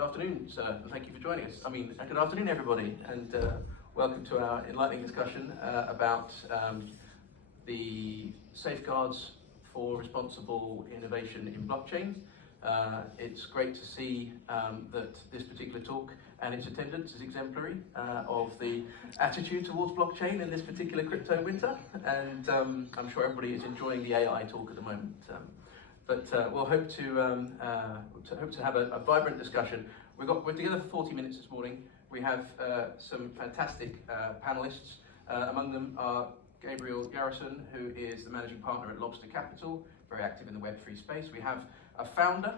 afternoon, sir, and thank you for joining us. Good afternoon, everybody, and welcome to our enlightening discussion about the safeguards for responsible innovation in blockchain. It's great to see that this particular talk and its attendance is exemplary of the attitude towards blockchain in this particular crypto winter, and I'm sure everybody is enjoying the AI talk at the moment. But we'll hope to have a vibrant discussion. We're together for 40 minutes this morning. We have some fantastic panelists. Among them are Gabriel Garrison, who is the managing partner at Lobster Capital, very active in the Web3 space. We have a founder.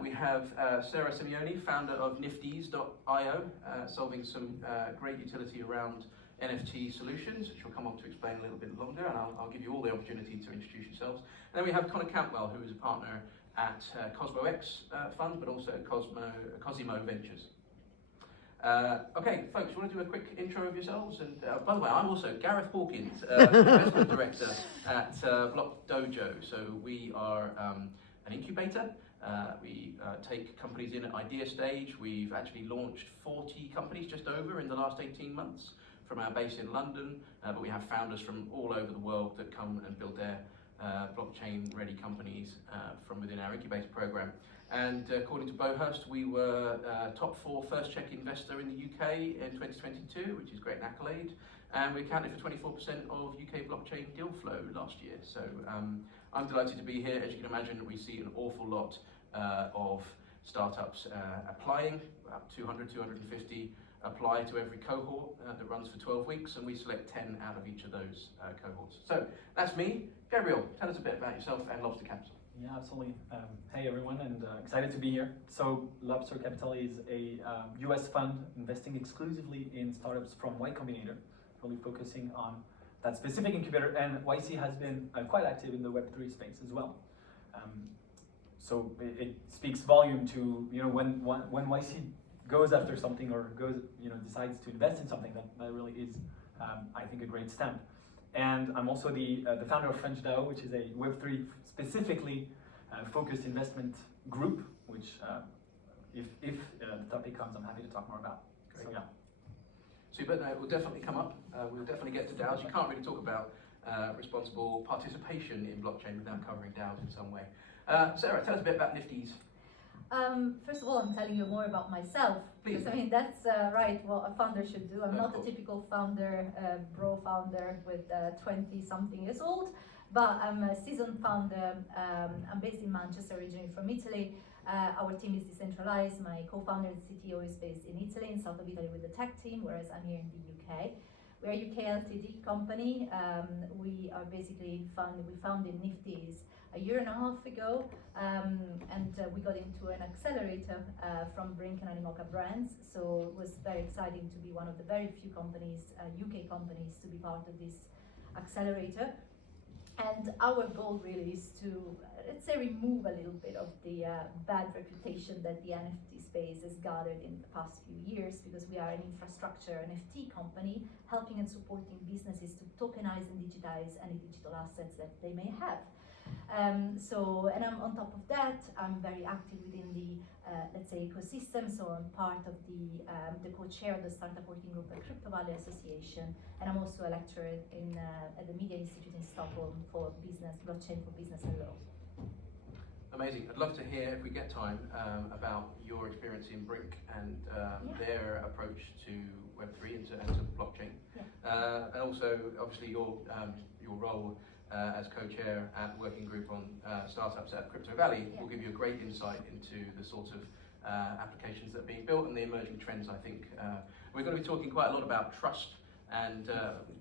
We have Sarah Simeoni, founder of Nifties.io, solving some great utility around NFT solutions, which we'll come on to explain a little bit longer, and I'll give you all the opportunity to introduce yourselves. And then we have Connor Cantwell, who is a partner at CosmoX Fund, but also Cosimo Ventures. Okay, folks, you want to do a quick intro of yourselves? And by the way, I'm also Gareth Hawkins, investment director at Block Dojo. So we are an incubator. We take companies in at idea stage. We've actually launched 40 companies just over in the last 18 months from our base in London, but we have founders from all over the world that come and build their blockchain-ready companies from within our incubator program. And according to Bohurst, we were top 4 first check investor in the UK in 2022, which is great an accolade. And we accounted for 24% of UK blockchain deal flow last year. So I'm delighted to be here. As you can imagine, we see an awful lot of startups applying, about 200, 250 apply to every cohort that runs for 12 weeks, and we select 10 out of each of those cohorts. So that's me. Gabriel, tell us a bit about yourself and Lobster Capital. Yeah, absolutely. Hey everyone, and excited to be here. So Lobster Capital is a US fund investing exclusively in startups from Y Combinator, really focusing on that specific incubator, and YC has been quite active in the Web3 space as well. So it speaks volume to, when YC goes after something or decides to invest in something, that really is, I think, a great stamp. And I'm also the founder of French DAO, which is a Web3 specifically focused investment group, which if the topic comes, I'm happy to talk more about. Great. So, yeah. Super, no, it will definitely come up. We'll definitely get to DAOs. You can't really talk about responsible participation in blockchain without covering DAOs in some way. Sarah, tell us a bit about Nifties. First of all, I'm telling you more about myself. Please. Because that's right, what a founder should do. I'm not course. a typical founder, bro founder with 20-something years old, but I'm a seasoned founder. I'm based in Manchester, originally from Italy. Our team is decentralized. My co-founder, the CTO, is based in Italy, in south of Italy with the tech team, whereas I'm here in the UK. We're a UK Ltd company. We are basically we founded Nifties a year and a half ago, and we got into an accelerator from Brink and Animoca brands. So it was very exciting to be one of the very few companies, UK companies, to be part of this accelerator. And our goal really is to, let's say, remove a little bit of the bad reputation that the NFT space has gathered in the past few years, because we are an infrastructure NFT company helping and supporting businesses to tokenize and digitize any digital assets that they may have. And I'm on top of that, I'm very active within the, let's say, ecosystem. So I'm part of the co-chair of the startup working group at Crypto Valley Association, and I'm also a lecturer at the Media Institute in Stockholm for business, blockchain for business and law. Amazing. I'd love to hear, if we get time, about your experience in Brink and their approach to Web3 and to blockchain. Yeah. And also, obviously, your role as co-chair at the working group on startups at Crypto Valley will give you a great insight into the sort of applications that are being built and the emerging trends, I think. We're going to be talking quite a lot about trust, and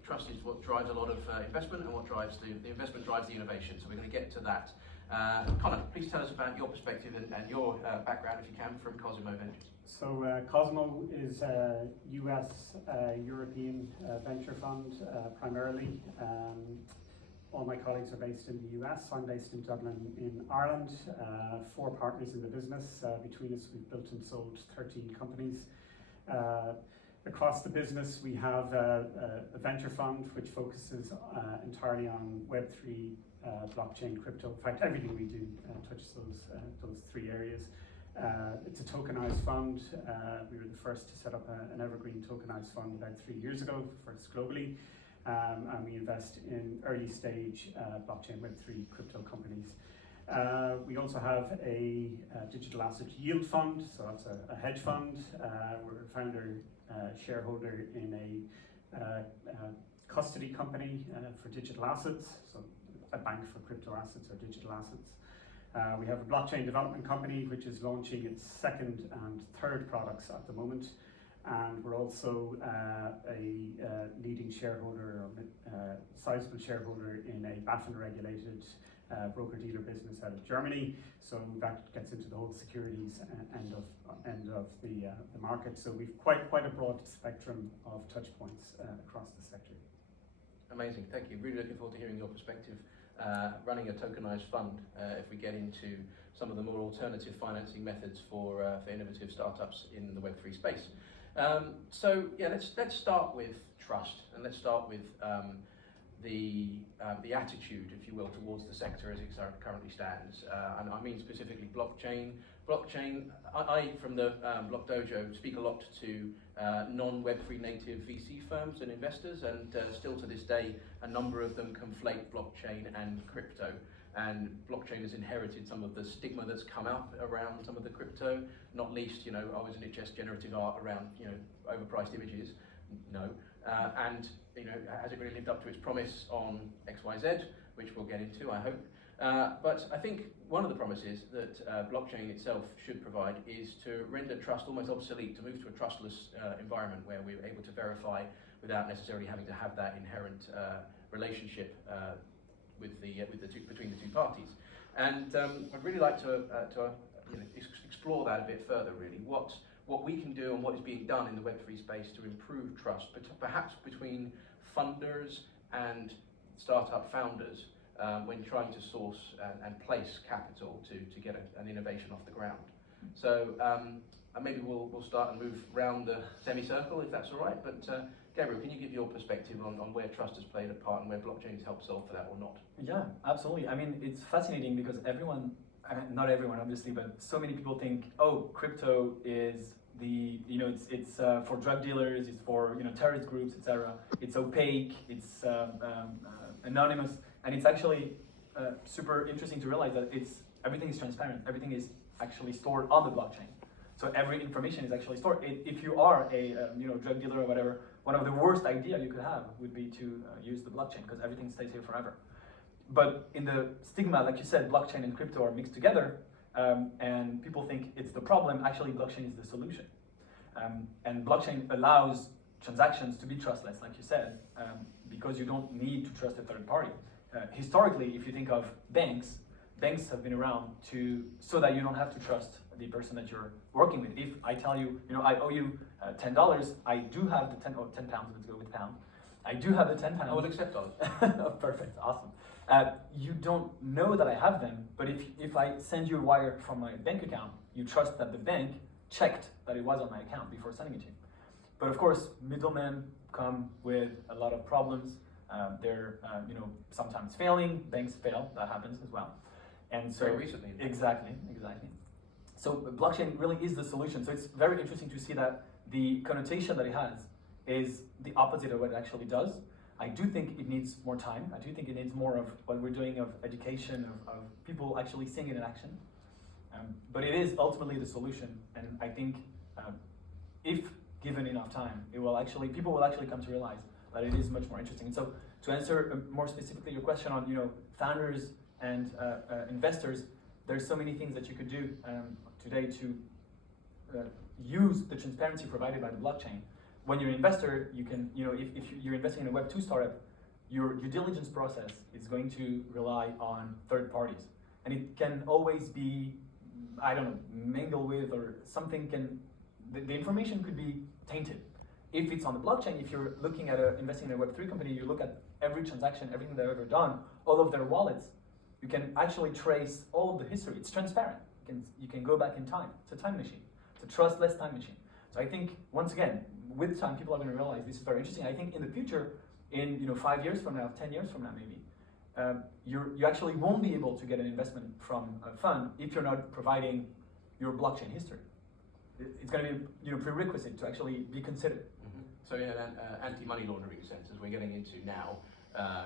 trust is what drives a lot of investment, and what drives the investment drives the innovation. So we're going to get to that. Connor, please tell us about your perspective and your background, if you can, from Cosimo Ventures. So Cosmo is a US European venture fund primarily. All my colleagues are based in the US. I'm based in Dublin in Ireland. 4 partners in the business. Between us, we've built and sold 13 companies. Across the business, we have a venture fund which focuses entirely on Web3, blockchain, crypto. In fact, everything we do touches those 3 areas. It's a tokenized fund. We were the first to set up an evergreen tokenized fund about 3 years ago, first globally. And we invest in early stage blockchain Web3 crypto companies. We also have a digital asset yield fund, so that's a hedge fund. We're a founder shareholder in a custody company for digital assets, so a bank for crypto assets or digital assets. We have a blockchain development company which is launching its second and third products at the moment, and we're also a leading shareholder, or sizable shareholder in a BaFin-regulated broker-dealer business out of Germany. So that gets into the whole securities end of the market. So we've quite a broad spectrum of touch points across the sector. Amazing, thank you. Really looking forward to hearing your perspective. Running a tokenized fund, if we get into some of the more alternative financing methods for innovative startups in the Web3 space. So yeah, let's start with trust, and let's start with the attitude, if you will, towards the sector as it currently stands. And I mean specifically blockchain. I from the Block Dojo speak a lot to non-Web3 native VC firms and investors, and still to this day, a number of them conflate blockchain and crypto. And blockchain has inherited some of the stigma that's come up around some of the crypto, not least, oh, isn't it just generative art around, overpriced images? No. And, has it really lived up to its promise on XYZ, which we'll get into, I hope. But I think one of the promises that blockchain itself should provide is to render trust almost obsolete, to move to a trustless environment where we're able to verify without necessarily having to have that inherent relationship between the two parties. And I'd really like to explore that a bit further, really. What we can do and what is being done in the Web3 space to improve trust, but perhaps between funders and startup founders when trying to source and place capital to get an innovation off the ground. So maybe we'll start and move round the semicircle, if that's all right. But Gabriel, can you give your perspective on where trust has played a part and where blockchain has helped solve for that or not? Yeah, absolutely. I mean, it's fascinating because everyone, not everyone obviously, but so many people think, oh, crypto is it's for drug dealers, it's for terrorist groups, etc. It's opaque, it's anonymous, and it's actually super interesting to realize that everything is transparent. Everything is actually stored on the blockchain. So every information is actually stored. If you are a drug dealer or whatever, one of the worst ideas you could have would be to use the blockchain because everything stays here forever. But in the stigma, like you said, blockchain and crypto are mixed together, and people think it's the problem. Actually, blockchain is the solution. And blockchain allows transactions to be trustless, like you said, because you don't need to trust a third party. Historically, if you think of banks have been around so that you don't have to trust the person that you're working with. If I tell you, I owe you $10, I do have the 10 pounds, let's go with pound. I do have the 10 pounds. I will accept dollars. Oh, perfect, awesome. You don't know that I have them, but if I send you a wire from my bank account, you trust that the bank checked that it was on my account before sending it to you. But of course, middlemen come with a lot of problems. They're sometimes failing. Banks fail. That happens as well. And so very recently. Exactly. So blockchain really is the solution. So it's very interesting to see that the connotation that it has is the opposite of what it actually does. I do think it needs more time. I do think it needs more of what we're doing of education, of people actually seeing it in action. But it is ultimately the solution, and I think if given enough time, people will actually come to realize that it is much more interesting. And so to answer more specifically your question on founders and investors, there's so many things that you could do today to use the transparency provided by the blockchain. When you're an investor, you can, if you're investing in a Web2 startup, your due diligence process is going to rely on third parties. And it can always be, mingle with, or something the information could be tainted. If it's on the blockchain, if you're looking at investing in a Web3 company, you look at every transaction, everything they've ever done, all of their wallets, you can actually trace all of the history. It's transparent. You can go back in time. It's a time machine. It's a trustless time machine. So I think, once again, with time, people are going to realize this is very interesting. I think in the future, in 5 years from now, 10 years from now maybe, you actually won't be able to get an investment from a fund if you're not providing your blockchain history. It's going to be, you know, prerequisite to actually be considered. Mm-hmm. So in an anti-money laundering sense, as we're getting into now,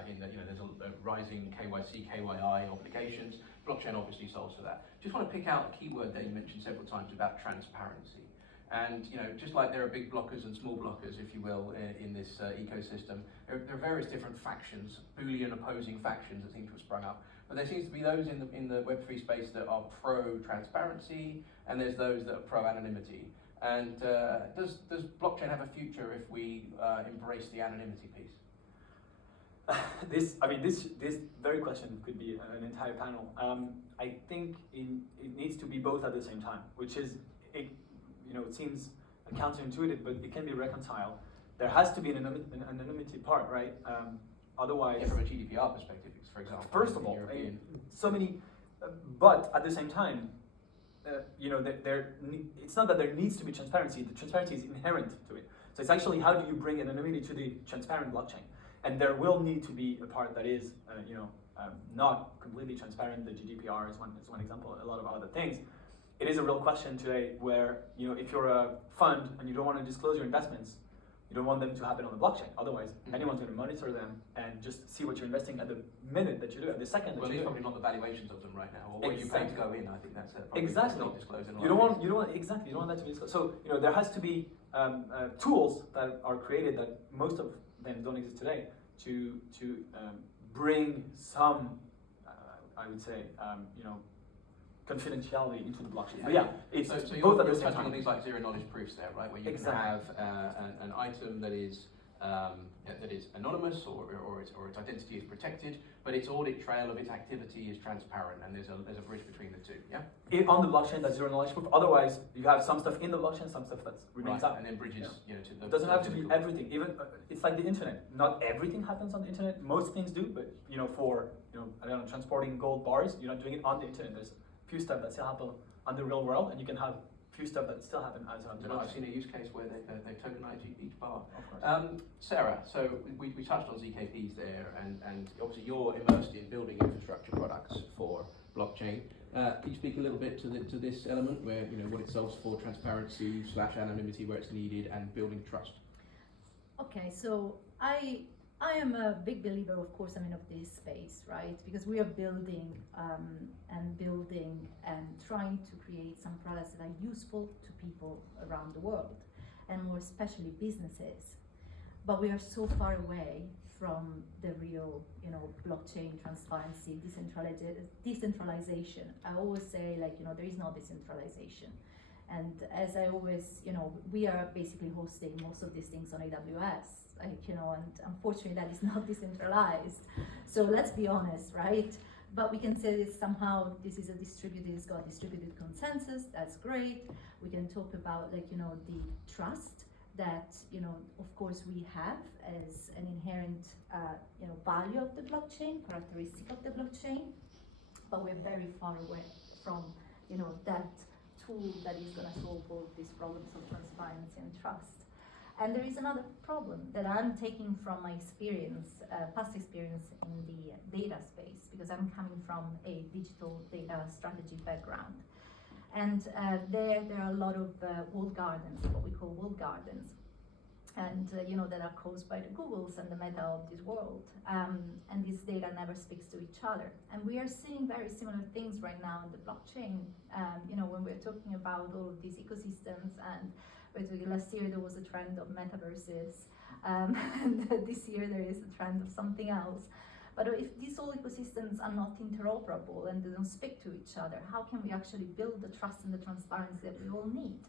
in that, you know, there's a rising KYC, KYI obligations. Blockchain obviously solves for that. Just want to pick out a keyword that you mentioned several times about transparency. And, you know, just like there are big blockers and small blockers, if you will, in this ecosystem, there are various different factions, Boolean opposing factions that seem to have sprung up. But there seems to be those in the Web3 space that are pro-transparency, and there's those that are pro-anonymity. And does blockchain have a future if we embrace the anonymity piece? This very question could be an entire panel. I think it needs to be both at the same time, which is, it seems counterintuitive, but it can be reconciled. There has to be an anonymity part, right? Otherwise, yeah, from a GDPR perspective, for example. First of all, so many, but at the same time, it's not that there needs to be transparency. The transparency is inherent to it. So it's actually, how do you bring anonymity to the transparent blockchain? And there will need to be a part that is, not completely transparent. The GDPR is one example. A lot of other things. It is a real question today where, if you're a fund and you don't want to disclose your investments, you don't want them to happen on the blockchain. Otherwise, anyone's going to monitor them and just see what you're investing at the minute that you do it, at the second that well, you do it. Well, it's probably not the valuations of them right now, or what you pay to go in. I think that's it. Exactly. Not disclosing. You don't want that to be disclosed. So there has to be tools that are created that most of them don't exist today to bring some, I would say, confidentiality into the blockchain. Yeah. But yeah, it's so both at you're the same touching on time. things like zero knowledge proofs there, right? Where you can have an item that is anonymous or its identity is protected, but its audit trail of its activity is transparent, and there's a bridge between the two. Yeah. On the blockchain, that's zero knowledge proof. Otherwise, you have some stuff in the blockchain, some stuff that remains out. And then bridges, to the. It doesn't have to be everything. Even it's like the internet. Not everything happens on the internet. Most things do, but for I don't know, transporting gold bars, you're not doing it on the internet. There's few stuff that still happen on the real world, and you can have few stuff that still happen as on the blockchain. I've seen a use case where they've tokenized each bar. Of course. Sarah, so we touched on ZKPs there, and obviously you're immersed in building infrastructure products for blockchain. Can you speak a little bit to this element where what it solves for transparency / anonymity where it's needed and building trust? Okay, so I am a big believer, of course, of this space, right? Because we are building and trying to create some products that are useful to people around the world, and more especially businesses. But we are so far away from the real, blockchain transparency, decentralization. I always say, there is no decentralization. And as I always, we are basically hosting most of these things on AWS, and unfortunately that is not decentralized. So let's be honest, right? But we can say that somehow this is it's got distributed consensus, that's great. We can talk about the trust that, of course we have as an inherent, value of the blockchain, characteristic of the blockchain, but we're very far away from, that tool that is going to solve all of these problems of transparency and trust. And there is another problem that I'm taking from my experience, past experience in the data space, because I'm coming from a digital data strategy background. And there are a lot of walled gardens, what we call walled gardens, and that are caused by the Googles and the Meta of this world. And this data never speaks to each other. And we are seeing very similar things right now in the blockchain. When we're talking about all of these ecosystems, and last year there was a trend of metaverses, and this year there is a trend of something else. But if these all ecosystems are not interoperable and they don't speak to each other, how can we actually build the trust and the transparency that we all need?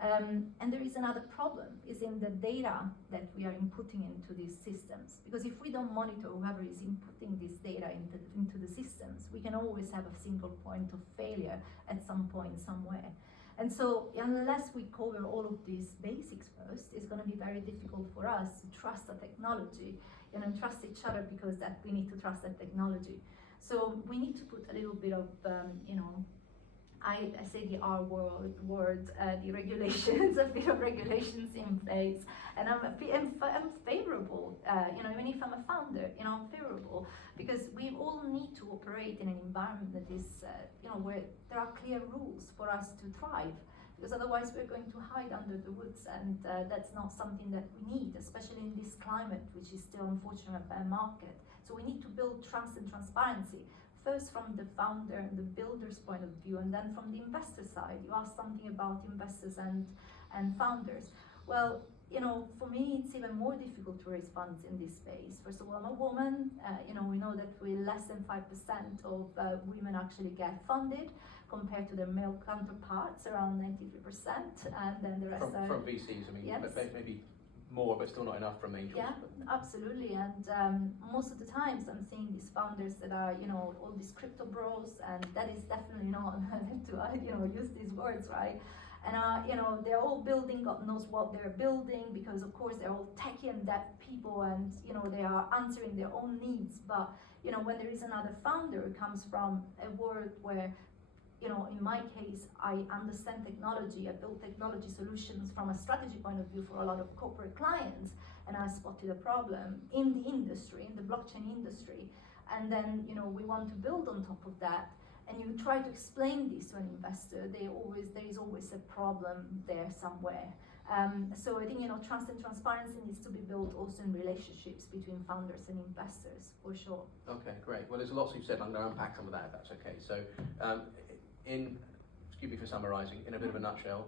And there is another problem, is in the data that we are inputting into these systems. Because if we don't monitor whoever is inputting this data into the systems, we can always have a single point of failure at some point, somewhere. And so unless we cover all of these basics first, it's going to be very difficult for us to trust the technology and trust each other, because that we need to trust that technology. So we need to put a little bit of I say the R word, the regulations, a bit of regulations in place, and I'm favorable. Even if I'm a founder, I'm favorable because we all need to operate in an environment that is, where there are clear rules for us to thrive. Because otherwise we're going to hide under the woods, and that's not something that we need, especially in this climate, which is still unfortunately a bear market. So we need to build trust and transparency. First from the founder and the builder's point of view, and then from the investor side. You asked something about investors and founders. Well, for me, it's even more difficult to raise funds in this space. First of all, I'm a woman. We know that less than 5% of women actually get funded compared to their male counterparts, around 93%, and then the rest from VCs. I mean, yes. maybe more, but still not enough from angels. Yeah, absolutely. And most of the times I'm seeing these founders that are, all these crypto bros, and that is definitely not to, use these words, right? And, they're all building, God knows what they're building, because of course they're all techie and dev people, and, they are answering their own needs. But, when there is another founder who comes from a world where, in my case, I understand technology. I build technology solutions from a strategy point of view for a lot of corporate clients, and I spotted a problem in the industry, in the blockchain industry. And then, we want to build on top of that. And you try to explain this to an investor, there is always a problem there somewhere. So I think, trust and transparency needs to be built also in relationships between founders and investors, for sure. Okay, great. Well, there's lots you've said. I'm going to unpack some of that, if that's okay. So, excuse me for summarising, in a bit of a nutshell,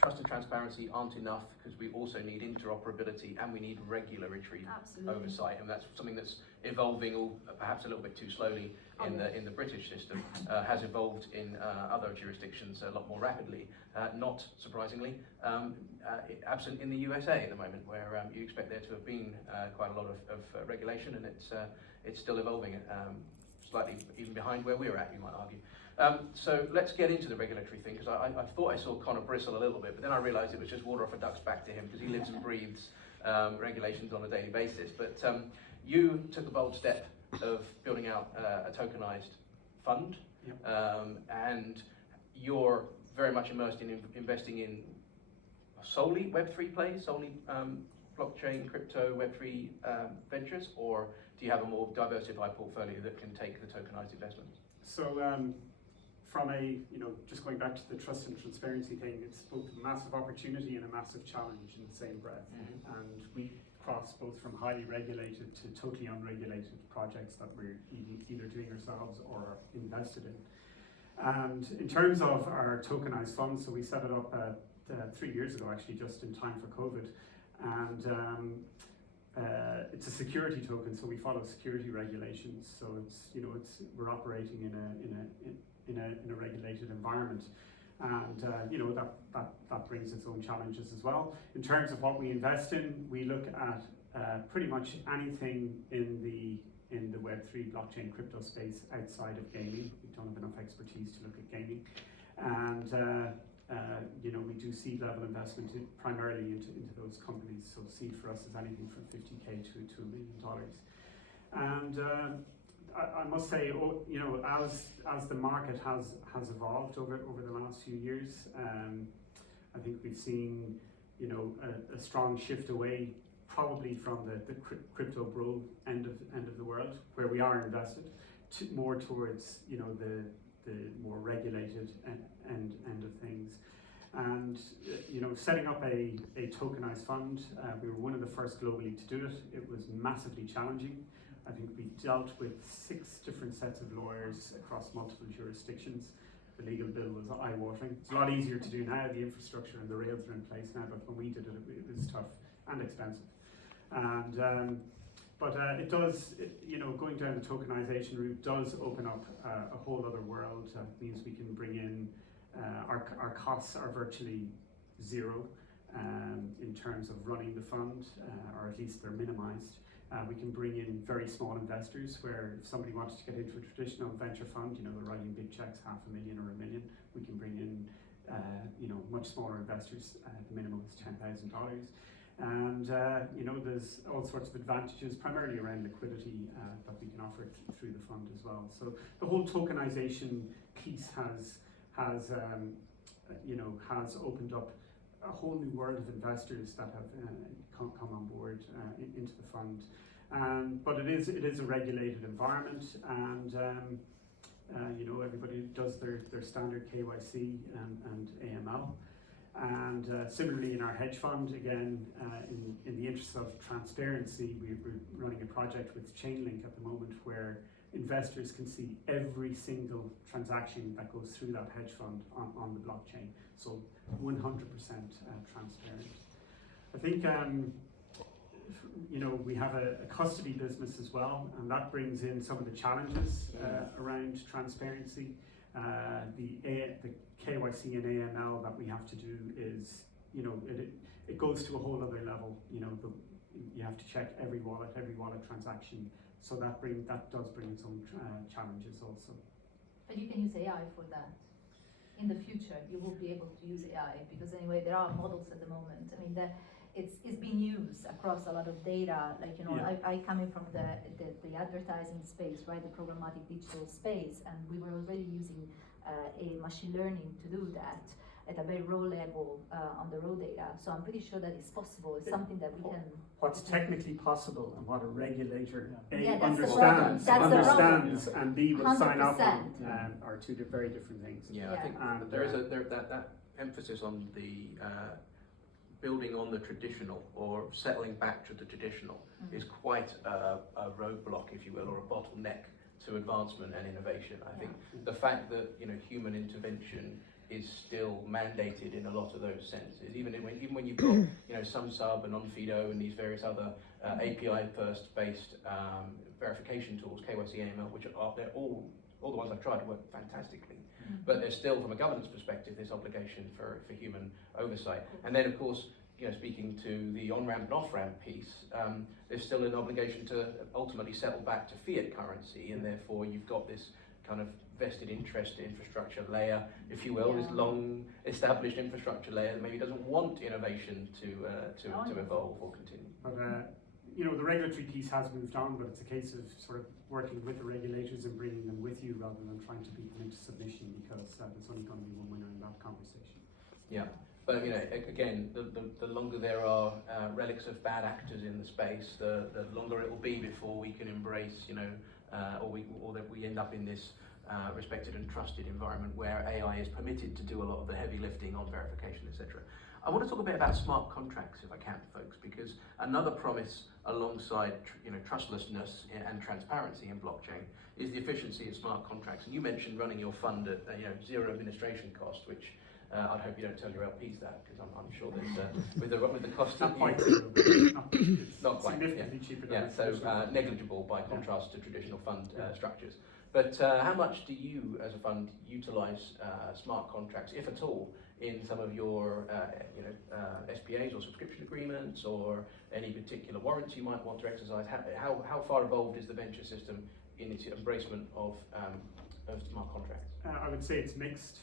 trust and transparency aren't enough because we also need interoperability and we need regulatory oversight, and that's something that's evolving, perhaps a little bit too slowly in the British system, has evolved in other jurisdictions a lot more rapidly, not surprisingly, absent in the USA at the moment, where you expect there to have been quite a lot of regulation, and it's still evolving, slightly even behind where we're at, you might argue. So let's get into the regulatory thing, because I thought I saw Connor bristle a little bit, but then I realised it was just water off a duck's back to him, because he lives and breathes regulations on a daily basis. But you took a bold step of building out a tokenized fund, and you're very much immersed in investing in solely Web3 plays, solely blockchain, crypto, Web3 ventures, or do you have a more diversified portfolio that can take the tokenized investments? So from just going back to the trust and transparency thing, it's both a massive opportunity and a massive challenge in the same breath. Mm-hmm. And we cross both from highly regulated to totally unregulated projects that we're either doing ourselves or invested in. And in terms of our tokenized fund, so we set it up 3 years ago, actually, just in time for COVID. And it's a security token, so we follow security regulations. So we're operating in a regulated environment, and that brings its own challenges as well. In terms of what we invest in, we look at pretty much anything in the Web3 blockchain crypto space outside of gaming. We don't have enough expertise to look at gaming, and we do seed level investment primarily into those companies. So seed for us is anything from $50K to $1 million. And I must say, as the market has evolved over the last few years, I think we've seen a strong shift away, probably from the crypto bro end of the world, where we are invested, more towards the more regulated end of things. And setting up a tokenized fund, we were one of the first globally to do it. It was massively challenging. I think we dealt with 6 different sets of lawyers across multiple jurisdictions. The legal bill was eye-watering. It's a lot easier to do now. The infrastructure and the rails are in place now, but when we did it, it was tough and expensive. And but it does, going down the tokenization route does open up a whole other world. It means we can bring in, our costs are virtually zero in terms of running the fund, or at least they're minimized. We can bring in very small investors, where if somebody wanted to get into a traditional venture fund, they're writing big checks, $500,000 or $1 million. We can bring in, much smaller investors. The minimum is $10,000. And there's all sorts of advantages, primarily around liquidity, that we can offer through the fund as well. So the whole tokenization piece has has has opened up a whole new world of investors that have come on board into the fund. But it is a regulated environment, and everybody does their standard KYC and AML. And similarly in our hedge fund, again, in the interest of transparency, we're running a project with Chainlink at the moment where investors can see every single transaction that goes through that hedge fund on the blockchain. So 100% transparent. I think we have a custody business as well, and that brings in some of the challenges around transparency. The KYC and AML that we have to do is, it goes to a whole other level. You have to check every wallet transaction. So that does bring some challenges also. But you can use AI for that. In the future, you will be able to use AI, because anyway, there are models at the moment. I mean, it's being used across a lot of data. Like, I coming from the advertising space, right, the programmatic digital space, and we were already using a machine learning to do that at a very raw level on the raw data. So I'm pretty sure that it's possible. It's something that we can. What's technically possible and what a regulator understands and B will sign up 100%. on are two very different things. Yeah, I think there is that emphasis on the building on the traditional, or settling back to the traditional, is quite a roadblock, if you will, or a bottleneck to advancement and innovation. I think the fact that human intervention is still mandated in a lot of those senses, even when you've got some sub and on-FIDO and these various other API first based verification tools, KYC, AML, which are they're all the ones I've tried work fantastically. But there's still, from a governance perspective, this obligation for human oversight. And then, of course, speaking to the on-ramp and off-ramp piece, there's still an obligation to ultimately settle back to fiat currency, and therefore you've got this kind of vested interest infrastructure layer, if you will, this long-established infrastructure layer that maybe doesn't want innovation to evolve or continue. But the regulatory piece has moved on, but it's a case of sort of working with the regulators and bringing them with you rather than trying to beat them into submission, because there's only going to be one winner in that conversation. Yeah, but again, the longer there are relics of bad actors in the space, the longer it will be before we can embrace, or that we end up in this respected and trusted environment where AI is permitted to do a lot of the heavy lifting on verification, etc. I want to talk a bit about smart contracts, if I can, folks, because another promise alongside trustlessness and transparency in blockchain is the efficiency of smart contracts. And you mentioned running your fund at zero administration cost, which I'd hope you don't tell your LPs that, because I'm sure there's with the cost not of quite not quite significantly cheaper than so negligible by contrast to traditional fund structures. But how much do you, as a fund, utilise smart contracts, if at all, in some of your SPAs or subscription agreements, or any particular warrants you might want to exercise? How far evolved is the venture system in its embracement of smart contracts? I would say it's mixed.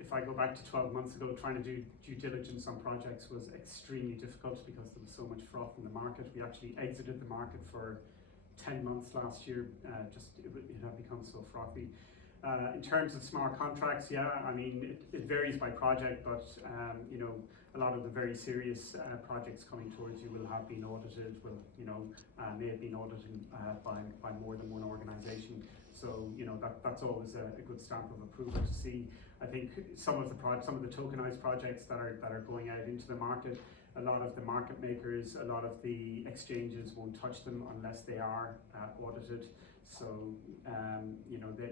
If I go back to 12 months ago, trying to do due diligence on projects was extremely difficult because there was so much froth in the market. We actually exited the market for 10 months last year, it had become so frothy. In terms of smart contracts, I mean, it varies by project, but a lot of the very serious projects coming towards you will have been audited, may have been audited by more than one organization. So that's always a good stamp of approval to see. I think some of the tokenized projects that are going out into the market, a lot of the market makers, a lot of the exchanges won't touch them unless they are audited. So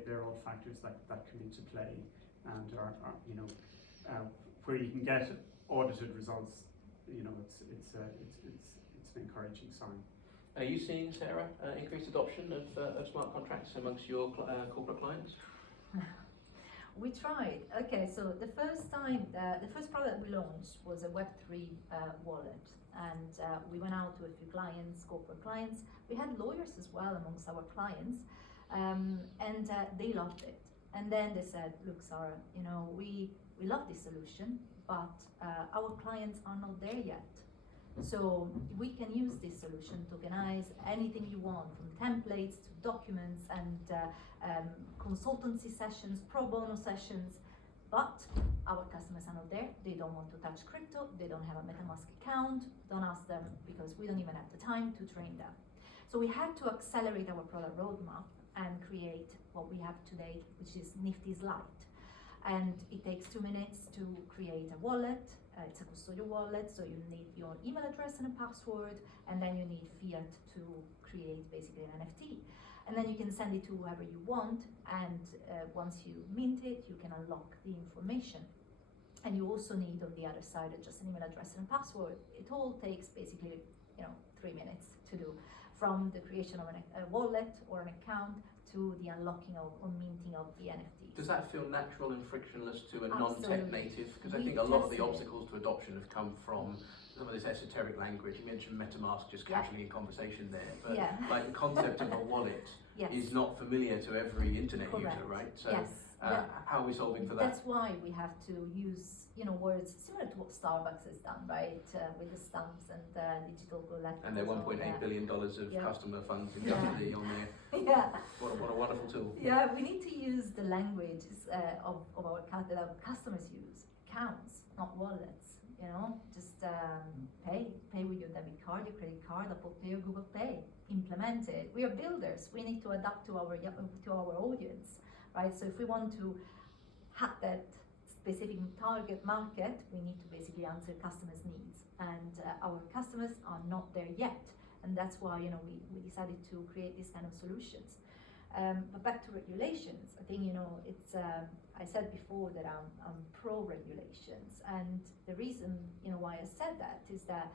they're all factors that come into play, and are where you can get audited results. It's an encouraging sign. Are you seeing, Sarah, increased adoption of smart contracts amongst your corporate clients? We tried. Okay, so the first product we launched was a Web3 wallet, and we went out to a few clients, corporate clients. We had lawyers as well amongst our clients, and they loved it. And then they said, "Look, Sarah, we love this solution, but our clients are not there yet. So we can use this solution, tokenize anything you want, from templates to documents and consultancy sessions, pro bono sessions, But our customers are not there. They don't want to touch crypto. They don't have a MetaMask account. Don't ask them, because we don't even have the time to train them. So we had to accelerate our product roadmap and create what we have today, which is Nifty's Lite. And it takes 2 minutes to create a wallet. It's a custodial wallet, so you need your email address and a password, and then you need fiat to create basically an NFT. And then you can send it to whoever you want, and once you mint it, you can unlock the information. And you also need on the other side just an email address and a password. It all takes basically 3 minutes to do, from the creation of a wallet or an account to the unlocking or minting of the NFT. Does that feel natural and frictionless to a Absolutely. non-tech native? Because I We think a lot of the tested it. obstacles to adoption have come from some of this esoteric language. You mentioned MetaMask just Yeah. casually in conversation there, but Yeah. like the concept of a wallet Yes. is not familiar to every internet Correct. user, right? So Yes. how are we solving for that? That's why we have to use words similar to what Starbucks has done, right? With the stamps and digital collectibles. And their $1.8 billion of Yeah. customer funds in Yeah. custody on there. Yeah. What a wonderful tool. Yeah, we need to use the language of that our customers use. Accounts, not wallets. Just pay with your debit card, your credit card, Apple Pay or Google Pay. Implement it. We are builders. We need to adapt to our audience, right? So if we want to have that specific target market, we need to basically answer customers' needs, and our customers are not there yet, and that's why we decided to create these kind of solutions. But back to regulations, I think it's I said before that I'm pro regulations, and the reason why I said that is that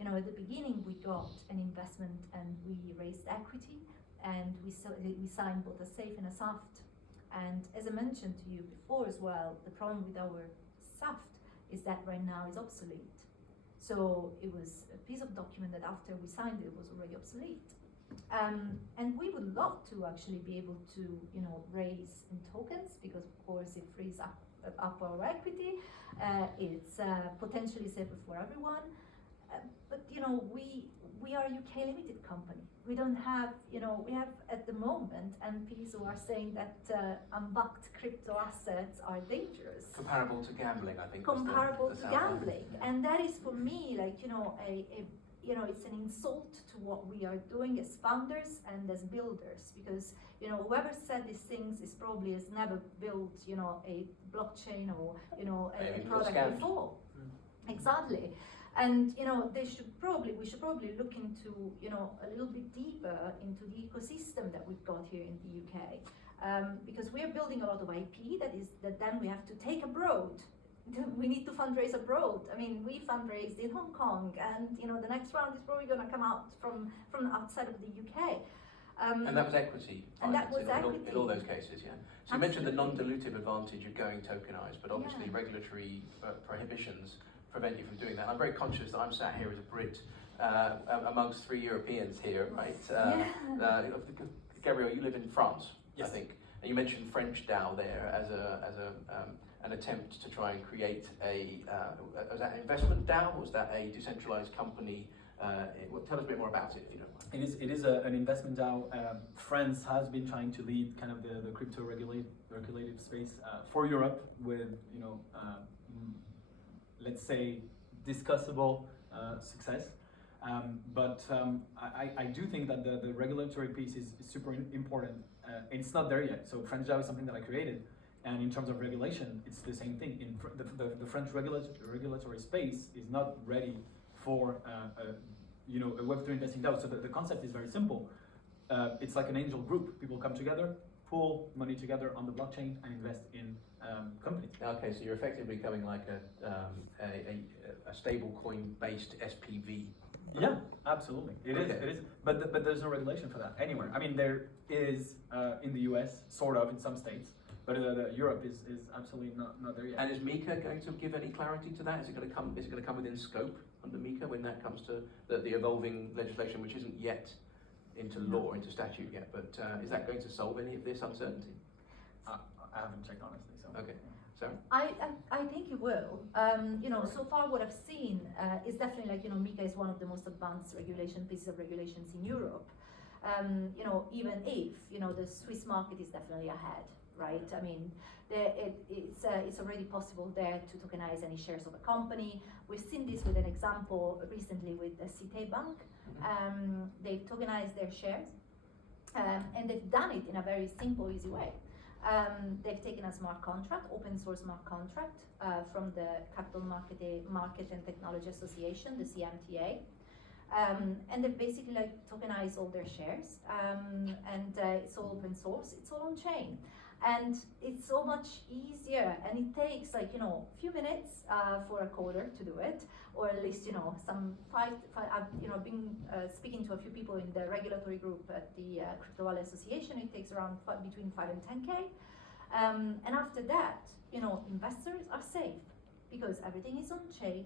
at the beginning we got an investment and we raised equity, and we signed both a SAFE and a SAFT. And as I mentioned to you before as well, the problem with our SAFT is that right now is obsolete. So it was a piece of document that after we signed it was already obsolete. And we would love to actually be able to raise in tokens, because of course it frees up our equity. It's potentially safer for everyone. But we are a UK limited company. We don't have, we have at the moment MPs who are saying that unbacked crypto assets are dangerous. Comparable to gambling, I think. Comparable was the to sound. gambling, and that is for me it's an insult to what we are doing as founders and as builders, because whoever said these things is probably has never built a blockchain or a product before. Exactly. And we should probably look into a little bit deeper into the ecosystem that we've got here in the UK, because we are building a lot of IP that then we have to take abroad. We need to fundraise abroad. I mean, we fundraised in Hong Kong, and the next round is probably going to come out from outside of the UK. And that was equity. And that was equity. In all those cases, yeah. So you mentioned the non-dilutive advantage of going tokenized, but obviously regulatory prohibitions prevent you from doing that. I'm very conscious that I'm sat here as a Brit amongst 3 Europeans here, right? Gabriel, you live in France, Yes. I think, and you mentioned French DAO there as an attempt to try and create was that an investment DAO, or was that a decentralized company? Tell us a bit more about it, if you don't mind. It is an investment DAO. France has been trying to lead kind of the crypto regulative space for Europe with let's say discussable success. But I do think that the regulatory piece is super important. And it's not there yet. So French DAO is something that I created, and in terms of regulation, it's the same thing. In the French regulatory space is not ready for a Web3 investing DAO. So the concept is very simple. It's like an angel group. People come together, pool money together on the blockchain, and invest in companies. Okay, so you're effectively becoming like a stable coin based SPV. Yeah, absolutely. It is. But there's no regulation for that anywhere. I mean, there is in the US, sort of in some states, but Europe is absolutely not there yet. And is MiCA going to give any clarity to that? Is it going to come within scope under MiCA when that comes to the evolving legislation, which isn't yet into law, into statute yet? But is that going to solve any of this uncertainty? I haven't checked honestly. So Okay. Sarah? I think it will. So far what I've seen is definitely MiCA is one of the most advanced pieces of regulations in Europe. Even if the Swiss market is definitely ahead. right? I mean, it's already possible there to tokenize any shares of a company. We've seen this with an example recently with the Citibank. They've tokenized their shares, and they've done it in a very simple, easy way. They've taken a smart contract, open source smart contract from the Capital Market and Technology Association, the CMTA. And they've basically like tokenized all their shares, and it's all open source, it's all on chain. And it's so much easier, and it takes like, you know, a few minutes for a coder to do it, or at least, you know, I've been speaking to a few people in the regulatory group at the Crypto Wallet Association. It takes around between 5 and 10K. And after that, you know, investors are safe because everything is on chain.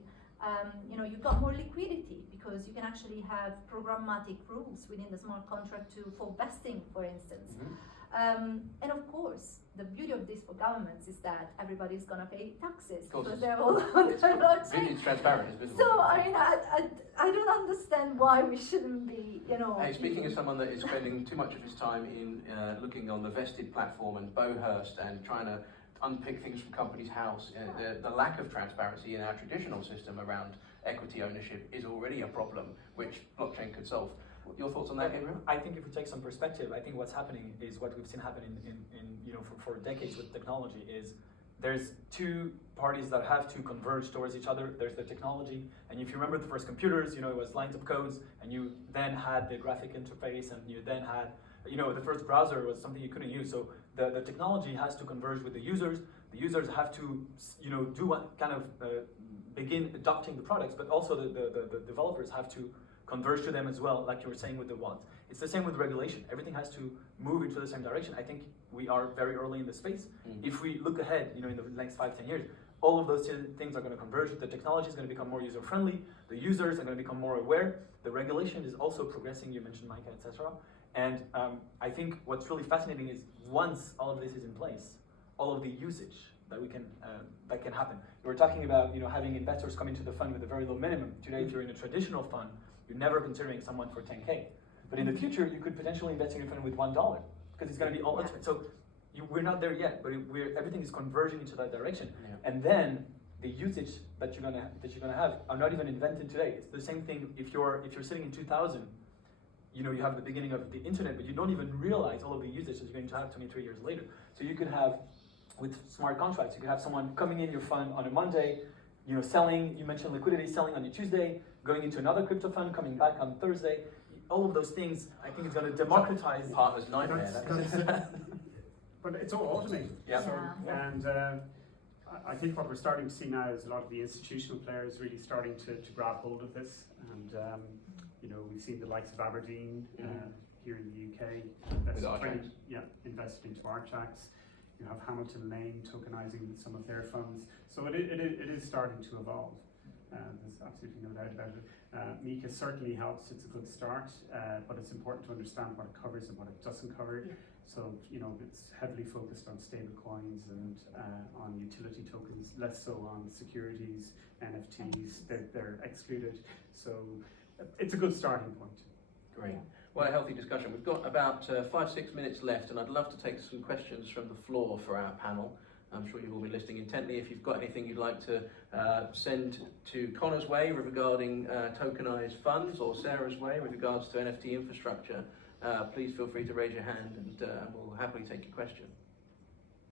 You know, you've got more liquidity because you can actually have programmatic rules within the smart contract for vesting, for instance. And of course, the beauty of this for governments is that everybody's going to pay taxes because they're all on the blockchain. It's transparent, it's visible. So, I mean, I don't understand why we shouldn't be, you know... Hey, speaking as someone that is spending too much of his time in looking on the vested platform and Bowhurst and trying to unpick things from Companies House, the lack of transparency in our traditional system around equity ownership is already a problem which blockchain could solve. Your thoughts on that, Gabriel? I think if we take some perspective, I think what's happening is what we've seen happen in you know, for decades with technology is there's two parties that have to converge towards each other. There's the technology, and if you remember the first computers, you know, it was lines of codes, and you then had the graphic interface, and you then had, you know, the first browser was something you couldn't use. So the technology has to converge with the users. The users have to, you know, do what kind of begin adopting the products, but also the developers have to converge to them as well, like you were saying with the wallets. It's the same with regulation. Everything has to move into the same direction. I think we are very early in the space. If we look ahead, you know, in the next 5-10 years, all of those things are going to converge. The technology is going to become more user-friendly. The users are going to become more aware. The regulation is also progressing. You mentioned MiCA, etc. And I think what's really fascinating is once all of this is in place, all of the usage that we can that can happen. We were talking about, you know, having investors come into the fund with a very low minimum. Today, if you're in a traditional fund, you're never considering someone for 10K. But in the future, you could potentially invest in your fund with $1 because it's going to be all ultimate. So we're not there yet, but everything is converging into that direction. And then the usage that you're gonna have are not even invented today. It's the same thing if you're sitting in 2000. You know, you have the beginning of the internet, but you don't even realize all of the usage that you're going to have 23 years later. So you could have, with smart contracts, you could have someone coming in your fund on a Monday, you know, selling, you mentioned liquidity, selling on a Tuesday, going into another crypto fund, coming back on Thursday. All of those things, I think, is going to democratize. Partner's nightmare. But it's all automated. Yeah. So, and I think what we're starting to see now is a lot of the institutional players really starting to grab hold of this. And you know, we've seen the likes of Aberdeen here in the UK invested into Archax. You have Hamilton Lane tokenizing some of their funds. So it is starting to evolve. There's absolutely no doubt about it. MiCA certainly helps. It's a good start, but it's important to understand what it covers and what it doesn't cover. So, you know, it's heavily focused on stable coins and on utility tokens, less so on securities, NFTs. They're excluded. So it's a good starting point. Great. Well, a healthy discussion. We've got about 5-6 minutes left, and I'd love to take some questions from the floor for our panel. I'm sure you've all been listening intently. If you've got anything you'd like to send to Connor's way regarding tokenized funds, or Sarah's way with regards to NFT infrastructure, please feel free to raise your hand, and we'll happily take your question.